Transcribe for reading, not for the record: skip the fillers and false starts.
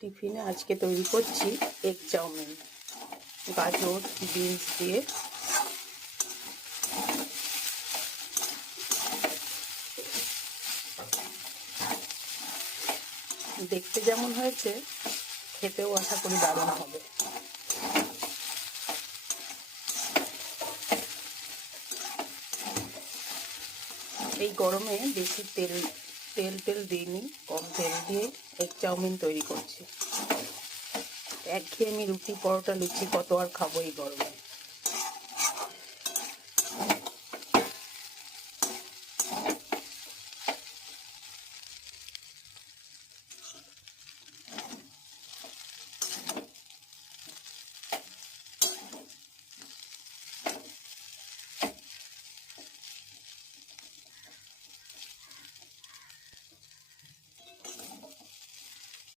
টিফিনে আজকে তৈরি করছি এগ চাউমিন, গাজর বিনস দিয়ে। দেখতে যেমন হয়েছে খেতেও আশা করি দারুণ হবে। এই গরমে বেশি তেল দিইনি, কম তেল দিয়ে এগ চাউমিন তৈরি করছি। একঘেয়েমি রুটি পরোটা লুচি কত আর খাবো এই গরমে।